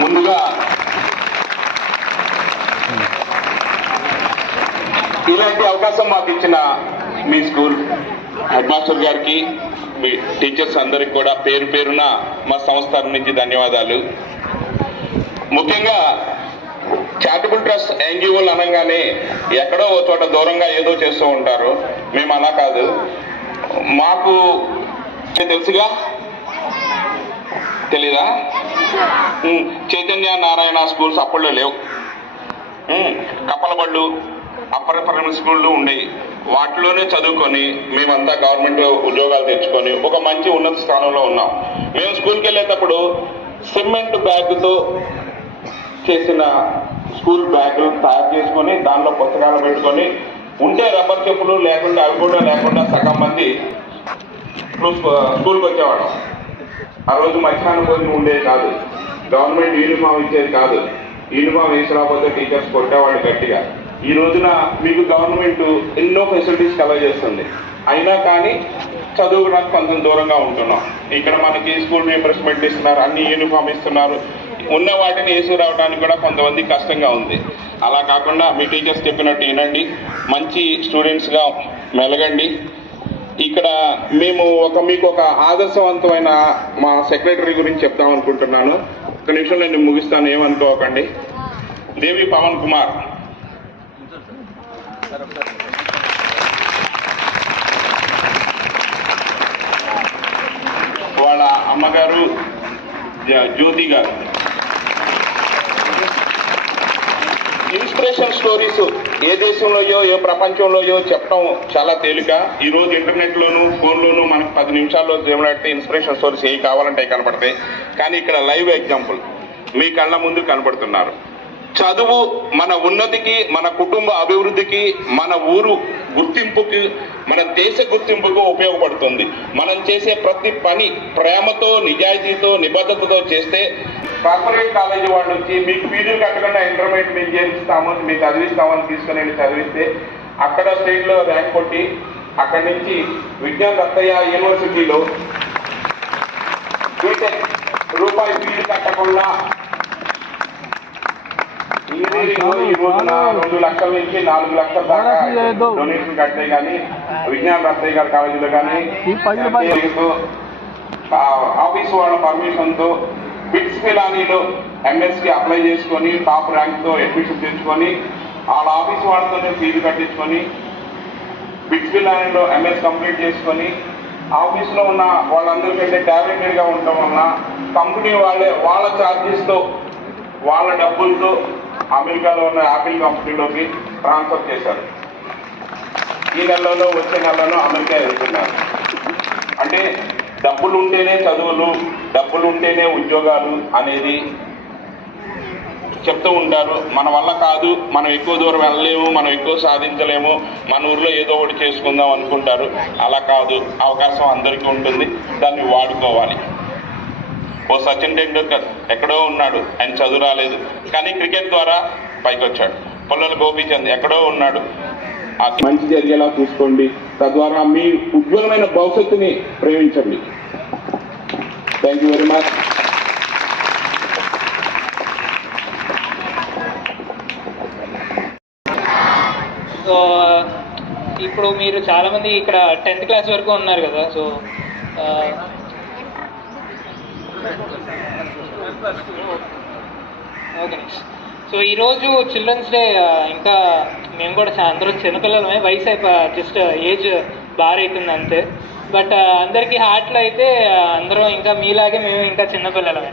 ముందుగా ఇలాంటి అవకాశం మాకు ఇచ్చిన మీ స్కూల్ హెడ్ మాస్టర్ గారికి మీ టీచర్స్ అందరికి కూడా పేరు పేరున మా సంస్థ నుంచి ధన్యవాదాలు. ముఖ్యంగా చారిటబుల్ ట్రస్ట్ ఎన్జిఓలు అనగానే ఎక్కడో ఓ చోట దూరంగా ఏదో చేస్తూ ఉంటారు. మేము అలా కాదు. మాకు తెలుసుగా? తెలీదా? చైతన్య నారాయణ స్కూల్స్ అప్పట్లో లేవు. ఉమ్, కప్పలబళ్ళు అప్పర్ ప్రైమరీ స్కూళ్ళు ఉండేవి వాటిలోనే చదువుకొని మేమంతా గవర్నమెంట్ ఉద్యోగాలు తెచ్చుకొని ఒక మంచి ఉన్నత స్థానంలో ఉన్నాం. మేము స్కూల్కి వెళ్ళేటప్పుడు సిమెంట్ బ్యాగ్తో చేసిన స్కూల్ బ్యాగులు తయారు చేసుకొని దానిలో పుస్తకాలు పెట్టుకొని ఉంటే రబ్బర్ చెప్పులు లేకుండా అవి కూడా లేకుండా సగం మంది స్కూల్కి వచ్చేవాళ్ళం. ఆ రోజు మధ్యాహ్నం భోజనం ఉండేది కాదు. గవర్నమెంట్ యూనిఫామ్ ఇచ్చేది కాదు. యూనిఫామ్ వేసి రాకపోతే టీచర్స్ కొట్టేవాళ్ళు గట్టిగా. ఈ రోజున మీకు గవర్నమెంట్ ఎన్నో ఫెసిలిటీస్ కలవ చేస్తుంది. అయినా కానీ చదువుకోవడానికి కొంచెం దూరంగా ఉంటున్నాం. ఇక్కడ మనకి స్కూల్ రీంబర్స్మెంట్ ఇస్తున్నారు అన్ని యూనిఫామ్ ఇస్తున్నారు. ఉన్న వాటిని వేసి రావడానికి కూడా కొంతమంది కష్టంగా ఉంది. అలా కాకుండా మీ టీచర్స్ చెప్పినట్టు వినండి. మంచి స్టూడెంట్స్గా మెలగండి. ఇక్కడ మేము ఒక మీకు ఒక ఆదర్శవంతమైన మా సెక్రటరీ గురించి చెప్తాం అనుకుంటున్నాను. ఒక నిమిషం నేను ముగిస్తాను ఏమనుకోకండి. దేవి పవన్ కుమార్. వాళ్ళ అమ్మగారు జ్యోతి గారు. ఇన్స్పిరేషన్ స్టోరీస్ ఏ దేశంలోయో ఏ ప్రపంచంలోయో చెప్పడం చాలా తేలిక. ఈ రోజు ఇంటర్నెట్ లోను మనకు పది నిమిషాల్లో ఏమన్నట్టు ఇన్స్పిరేషన్ స్టోరీస్ ఏ కావాలంటే కనబడతాయి. కనపడతాయి కానీ ఇక్కడ లైవ్ ఎగ్జాంపుల్ మీ కళ్ళ ముందు కనపడుతున్నారు చదువు మన ఉన్నతికి మన కుటుంబ అభివృద్ధికి మన ఊరు గుర్తింపుకి మన దేశ గుర్తింపుకు ఉపయోగపడుతుంది. మనం చేసే ప్రతి పని ప్రేమతో నిజాయితీతో నిబద్ధతతో చేస్తే కార్పొరేట్ కాలేజీ వాళ్ళు వచ్చి మీకు ఫీజులు కట్టకుండా ఇంటర్మీడియట్ మీకు చేర్పిస్తాము మీకు చదివిస్తామని తీసుకుని వెళ్ళి చదివిస్తే అక్కడ స్టేట్లో ర్యాంక్ కొట్టి అక్కడి నుంచి విజ్ఞాన్ దత్తయ్య యూనివర్సిటీలో బీటెక్ రూపాయి ఫీజు కట్టకుండా ఇంజనీరింగ్ ఈ రోజున రెండు లక్షల నుంచి నాలుగు లక్షల దాకా డొనేషన్ కట్టే కానీ విజ్ఞాన్ రత్తయ్య గారి కాలేజీలో కానీ ఆఫీస్ వాళ్ళ పర్మిషన్తో బిట్స్ పిలానీలో ఎంఎస్కి అప్లై చేసుకొని టాప్ ర్యాంక్తో అడ్మిషన్ తెచ్చుకొని వాళ్ళ ఆఫీస్ వాళ్ళతోనే ఫీజు కట్టించుకొని బిట్స్ పిలానీలో ఎంఎస్ కంప్లీట్ చేసుకొని ఆఫీస్లో ఉన్న వాళ్ళందరికంటే టాలెంటెడ్గా ఉండటం వలన కంపెనీ వాళ్ళే వాళ్ళ ఛార్జెస్తో వాళ్ళ డబ్బులతో అమెరికాలో ఉన్న యాపిల్ కంపెనీలోకి ట్రాన్స్ఫర్ చేశారు. ఈ నెలలో వచ్చే నెలలో అమెరికా వెళ్తున్నారు అంటే డబ్బులు ఉంటేనే చదువులు డబ్బులు ఉంటేనే ఉద్యోగాలు అనేది చెప్తూ ఉంటారు. మన వల్ల కాదు మనం ఎక్కువ దూరం వెళ్ళలేము మనం ఎక్కువ సాధించలేము మన ఊర్లో ఏదో ఒకటి చేసుకుందాం అనుకుంటారు. అలా కాదు అవకాశం అందరికీ ఉంటుంది. దాన్ని వాడుకోవాలి. ఓ సచిన్ టెండూల్కర్ ఎక్కడో ఉన్నాడు ఆయన చదువు రాలేదు. కానీ క్రికెట్ ద్వారా పైకి వచ్చాడు పొల్లల గోపీచంద్ ఎక్కడో ఉన్నాడు. ఆ మంచి జరిగేలా చూసుకోండి. తద్వారా మీ ఉజ్వలమైన భవిష్యత్తుని ప్రేమించండి. Thank you very much so ఇప్పుడు మీరు చాలా మంది ఇక్కడ టెన్త్ క్లాస్ వరకు ఉన్నారు కదా సో ఓకే సో ఈరోజు చిల్డ్రన్స్ డే ఇంకా మేము కూడా అందరూ చిన్నపిల్లలమే వయసు అయిపో జస్ట్ ఏజ్ బారైతుంది అవుతుంది అంతే. బట్ uh, అందరికీ హార్ట్లో అయితే uh, అందరూ అందరం ఇంకా మీలాగే మేము ఇంకా చిన్నపిల్లలమే.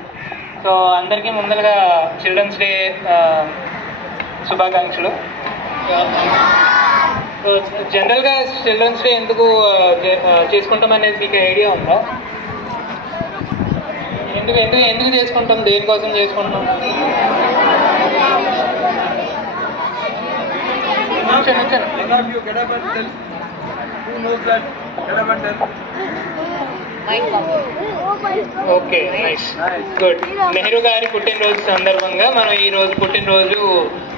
సో అందరికీ ముందరగా చిల్డ్రన్స్ డే uh, శుభాకాంక్షలు. సో జనరల్గా చిల్డ్రన్స్ డే ఎందుకు చే- చేసుకుంటాం అనేది మీకు ఐడియా ఉందా? ఎందుకు ఎందుకు ఎందుకు చేసుకుంటాం? దేనికోసం చేసుకుంటాం. Okay nice. గుడ్. నెహ్రూ గారి పుట్టినరోజు సందర్భంగా మనం ఈ రోజు పుట్టినరోజు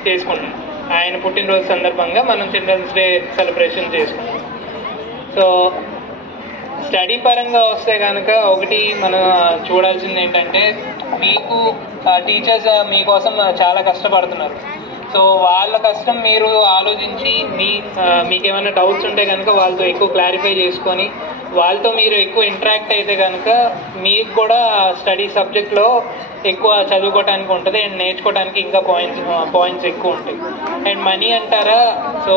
చేసుకుంటాం ఆయన పుట్టినరోజు సందర్భంగా మనం చిల్డ్రన్స్ డే సెలబ్రేషన్ చేసుకుంటాం సో స్టడీ పరంగా వస్తే కనుక ఒకటి మనం చూడాల్సింది ఏంటంటే మీకు టీచర్స్ మీకోసం చాలా కష్టపడుతున్నారు. సో వాళ్ళ కష్టం మీరు ఆలోచించి మీ మీకేమైనా డౌట్స్ ఉంటే కనుక వాళ్ళతో ఎక్కువ క్లారిఫై చేసుకొని వాళ్ళతో మీరు ఎక్కువ ఇంటరాక్ట్ అయితే కనుక మీకు కూడా స్టడీ సబ్జెక్ట్లో ఎక్కువ చదువుకోవడానికి ఉంటుంది అండ్ నేర్చుకోవడానికి ఇంకా పాయింట్స్ పాయింట్స్ ఎక్కువ ఉంటాయి. అండ్ మనీ అంటారా? సో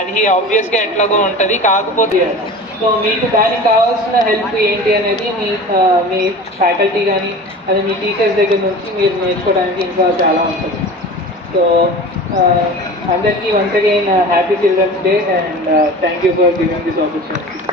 అది ఆబ్వియస్గా ఎట్లాగో ఉంటుంది కాకపోతే సో మీకు దానికి కావాల్సిన హెల్ప్ ఏంటి అనేది మీ మీ ఫ్యాకల్టీ కానీ అదే మీ టీచర్స్ దగ్గర నుంచి మీరు నేర్చుకోవడానికి ఇంకా చాలా ఉంటుంది. సో అందరికీ once again happy children's day and thank you for giving this opportunity